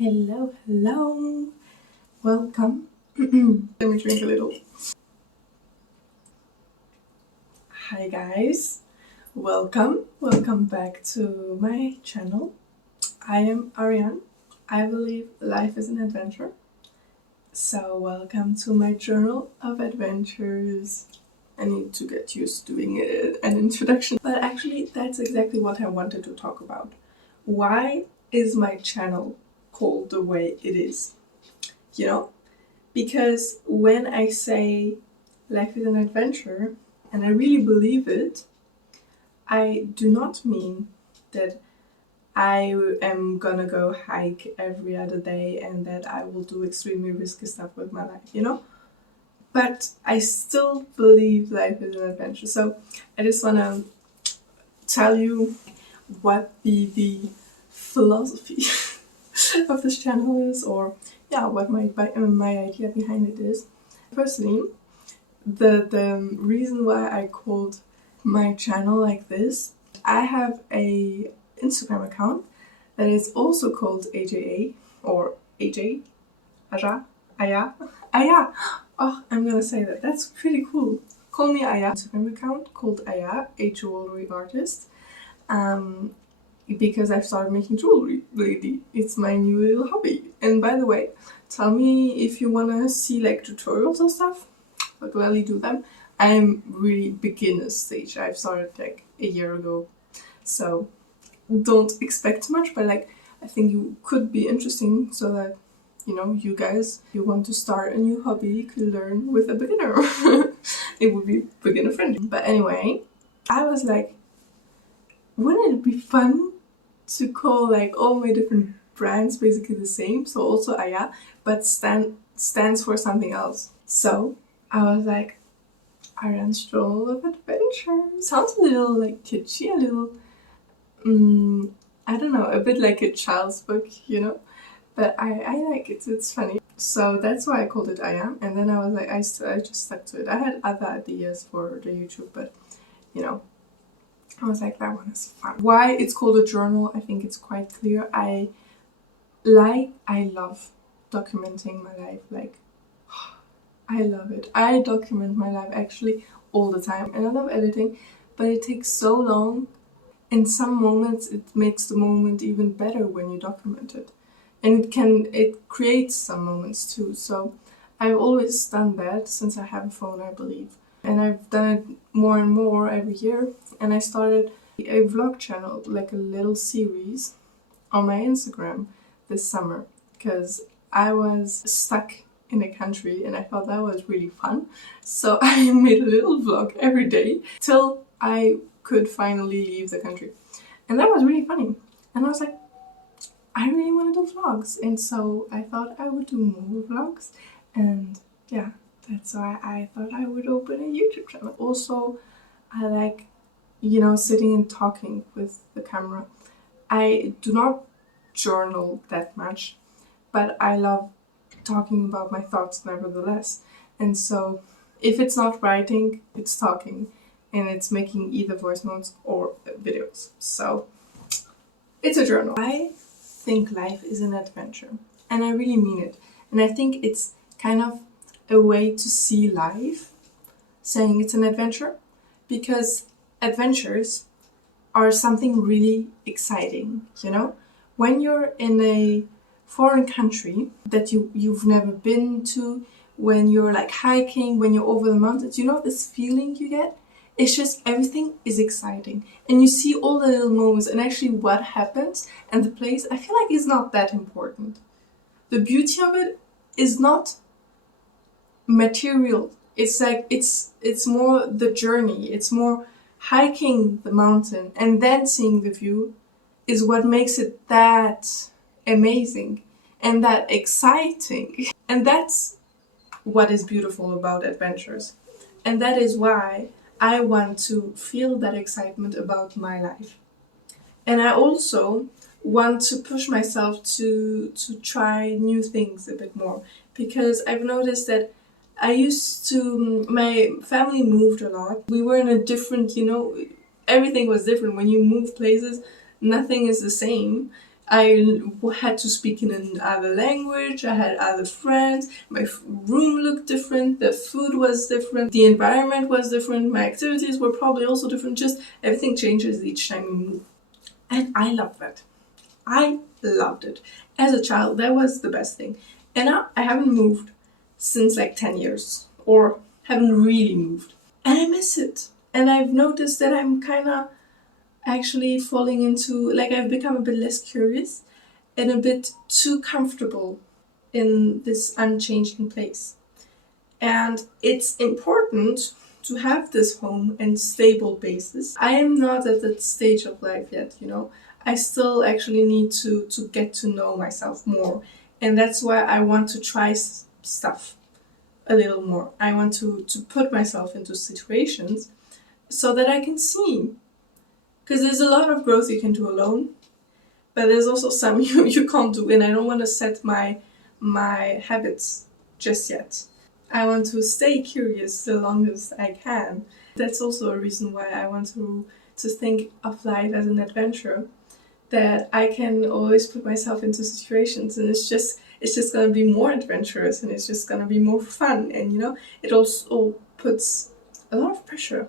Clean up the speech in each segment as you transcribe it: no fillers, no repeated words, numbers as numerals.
Hello, hello, welcome. Let me drink a little. Hi guys, welcome back to my channel. I am Ariane. I believe life is an adventure. So welcome to my journal of adventures. I need to get used to doing an introduction. But actually that's exactly what I wanted to talk about. Why is my channel called the way it is? You know? Because when I say life is an adventure, and I really believe it, I do not mean that I am gonna go hike every other day and that I will do extremely risky stuff with my life, But I still believe life is an adventure. So I just wanna tell you what the philosophy of this channel is, or what my idea behind it is. Firstly, the reason why I called my channel like this, I have a Instagram account that is also called AJA or AJ, Aja, Aya, Aya. Oh, I'm gonna say that. That's pretty cool. Call me Aya. Instagram account called Aya, a jewelry artist. Because I've started making jewelry lately. It's my new little hobby. And by the way, tell me if you wanna see like tutorials or stuff. I'll gladly do them. I'm really beginner stage. I've started like a year ago, so don't expect much, but like I think you could be interesting so that you guys, if you want to start a new hobby, you could learn with a beginner. It would be beginner friendly. But anyway, I was like, wouldn't it be fun to call like all my different brands basically the same? So also Aya, but stands for something else. So I was like, Ariane's Journal of Adventure. Sounds a little like kitschy, a little, I don't know, a bit like a child's book. But I like it, it's funny. So that's why I called it I Am. And then I was like, I just stuck to it. I had other ideas for the YouTube, but I was like, that one is fun. Why it's called a journal, I think it's quite clear. I love documenting my life. Like, I love it. I document my life actually all the time, and I love editing, but it takes so long. In some moments it makes the moment even better when you document it. And it creates some moments too. So I've always done that since I have a phone, I believe. And I've done it more and more every year. And I started a vlog channel, like a little series on my Instagram this summer, because I was stuck in a country and I thought that was really fun. So I made a little vlog every day till I could finally leave the country. And that was really funny. And I was like, I really want to do vlogs. And so I thought I would do more vlogs. And yeah, that's why I thought I would open a YouTube channel. Also, I like, sitting and talking with the camera. I do not journal that much, but I love talking about my thoughts nevertheless. And so if it's not writing, it's talking, and it's making either voice notes or videos. So it's a journal. I think life is an adventure, and I really mean it. And I think it's kind of a way to see life, saying it's an adventure, because adventures are something really exciting, When you're in a foreign country that you've never been to, when you're like hiking, when you're over the mountains, this feeling you get? It's just everything is exciting. And you see all the little moments and actually what happens and the place, I feel like is not that important. The beauty of it is not material. It's like, it's more the journey. It's more hiking the mountain and then seeing the view is what makes it that amazing and that exciting. And that's what is beautiful about adventures. And that is why I want to feel that excitement about my life. And I also want to push myself to try new things a bit more, because I've noticed that my family moved a lot. We were in a different, everything was different. When you move places, nothing is the same. I had to speak in another language, I had other friends, my room looked different, the food was different, the environment was different, my activities were probably also different, just everything changes each time you move. And I love that. I loved it. As a child, that was the best thing. And now I haven't moved since like 10 years, or haven't really moved. And I miss it. And I've noticed that I'm kind of actually falling into, like, I've become a bit less curious and a bit too comfortable in this unchanging place. And it's important to have this home and stable basis. I am not at that stage of life yet, you know. I still actually need to get to know myself more. And that's why I want to try stuff a little more. I want to put myself into situations so that I can see. Because there's a lot of growth you can do alone, but there's also some you can't do, and I don't want to set my habits just yet. I want to stay curious the longest I can. That's also a reason why I want to think of life as an adventure, that I can always put myself into situations, and it's just going to be more adventurous, and it's just going to be more fun. And you know, it also puts a lot of pressure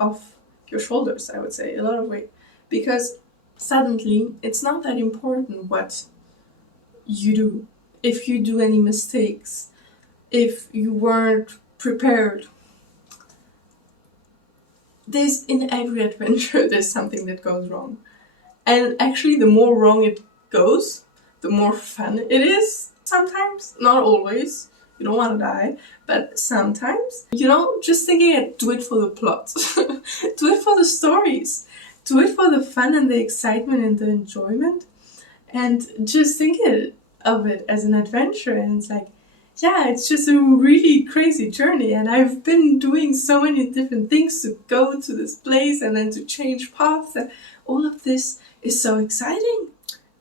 off your shoulders, I would say, a lot of weight, because suddenly it's not that important what you do. If you do any mistakes, if you weren't prepared, there's, in every adventure there's something that goes wrong. And actually, the more wrong it goes, the more fun it is. Sometimes, not always, you don't want to die, but sometimes, you know, just thinking it, do it for the plot, do it for the stories, do it for the fun and the excitement and the enjoyment, and just think of it as an adventure. And it's like, yeah, it's just a really crazy journey, and I've been doing so many different things to go to this place and then to change paths, and all of this is so exciting.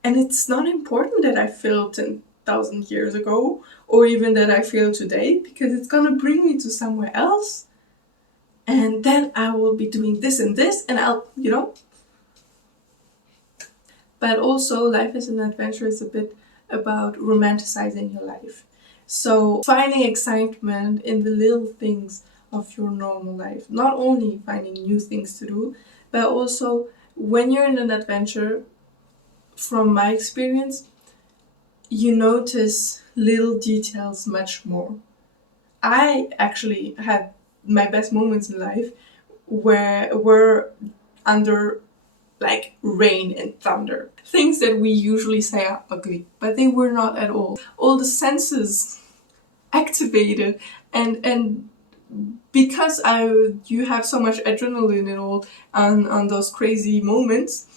And it's not important that I failed 10,000 years ago, or even that I fail today, because it's gonna bring me to somewhere else, and then I will be doing this and this, and I'll, you know. But also, life as an adventure is a bit about romanticizing your life. So finding excitement in the little things of your normal life, not only finding new things to do, but also when you're in an adventure, from my experience, you notice little details much more. I actually had my best moments in life were under like rain and thunder. Things that we usually say are ugly, but they were not at all. All the senses activated, and because you have so much adrenaline and all on those crazy moments,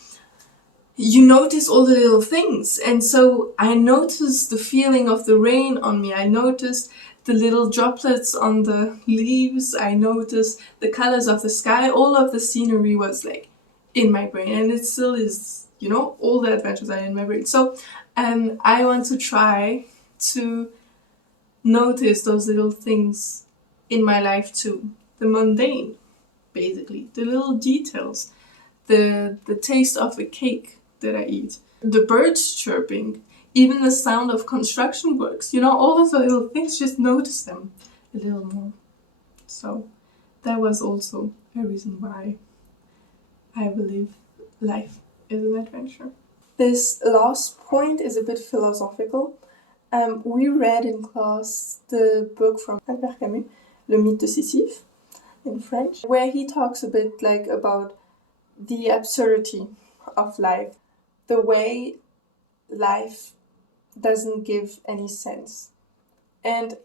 you notice all the little things. And so I noticed the feeling of the rain on me. I noticed the little droplets on the leaves. I noticed the colors of the sky. All of the scenery was like in my brain, and it still is, you know, all the adventures are in my brain. So I want to try to notice those little things in my life too. The mundane, basically, the little details, the taste of a cake that I eat, the birds chirping, even the sound of construction works, you know, all those little things, just notice them a little more. So that was also a reason why I believe life is an adventure. This last point is a bit philosophical. We read in class the book from Albert Camus, Le Mythe de Sisyphe, in French, where he talks a bit like about the absurdity of life, the way life doesn't give any sense. And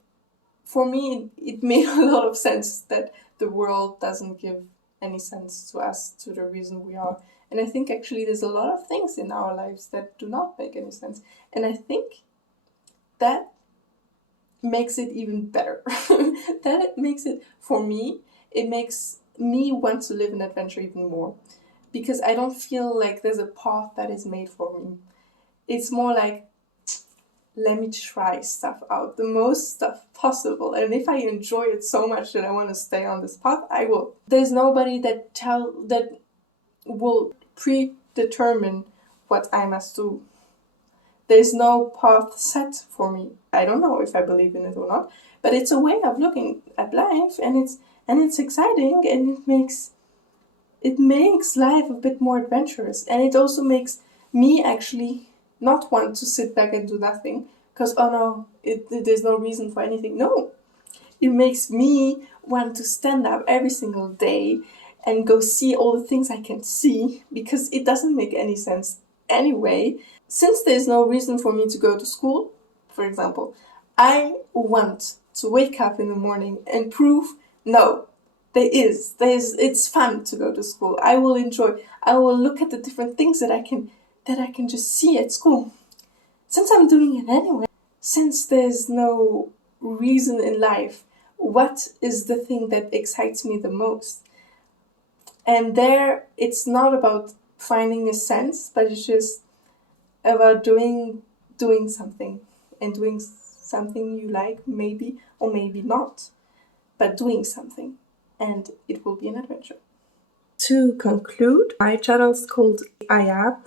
for me, it made a lot of sense that the world doesn't give any sense to us, to the reason we are. And I think actually there's a lot of things in our lives that do not make any sense. And I think that makes it even better. That it makes it, for me, it makes me want to live an adventure even more. Because I don't feel like there's a path that is made for me. It's more like, let me try stuff out, the most stuff possible. And if I enjoy it so much that I want to stay on this path, I will. There's nobody that will predetermine what I must do. There's no path set for me. I don't know if I believe in it or not, but it's a way of looking at life, and it's exciting, and it makes life a bit more adventurous, and it also makes me actually not want to sit back and do nothing because oh no, there's no reason for anything. No, it makes me want to stand up every single day and go see all the things I can see because it doesn't make any sense anyway. Since there's no reason for me to go to school, for example, I want to wake up in the morning and prove no, it's fun to go to school. I will enjoy. I will look at the different things that I can just see at school. Since I'm doing it anyway, since there's no reason in life, what is the thing that excites me the most? And there, it's not about finding a sense, but it's just about doing something, and doing something you like, maybe or maybe not, but doing something, and it will be an adventure. To conclude, my channel is called Aya,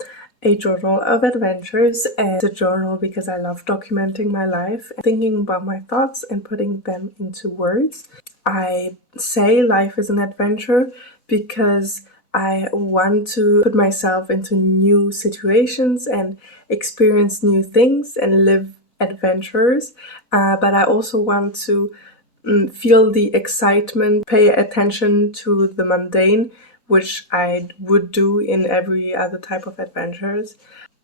a journal of adventures, and it's a journal because I love documenting my life, thinking about my thoughts and putting them into words. I say life is an adventure because I want to put myself into new situations and experience new things and live adventures, but I also want to feel the excitement, pay attention to the mundane, which I would do in every other type of adventures.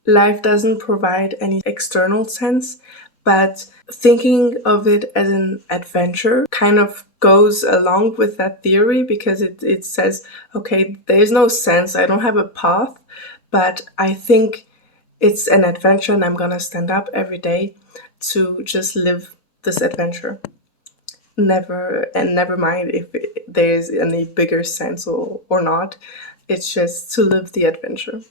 Life doesn't provide any external sense, but thinking of it as an adventure kind of goes along with that theory because it says, okay, there's no sense, I don't have a path, but I think it's an adventure and I'm gonna stand up every day to just live this adventure. Never mind if there's any bigger sense or not. It's just to live the adventure.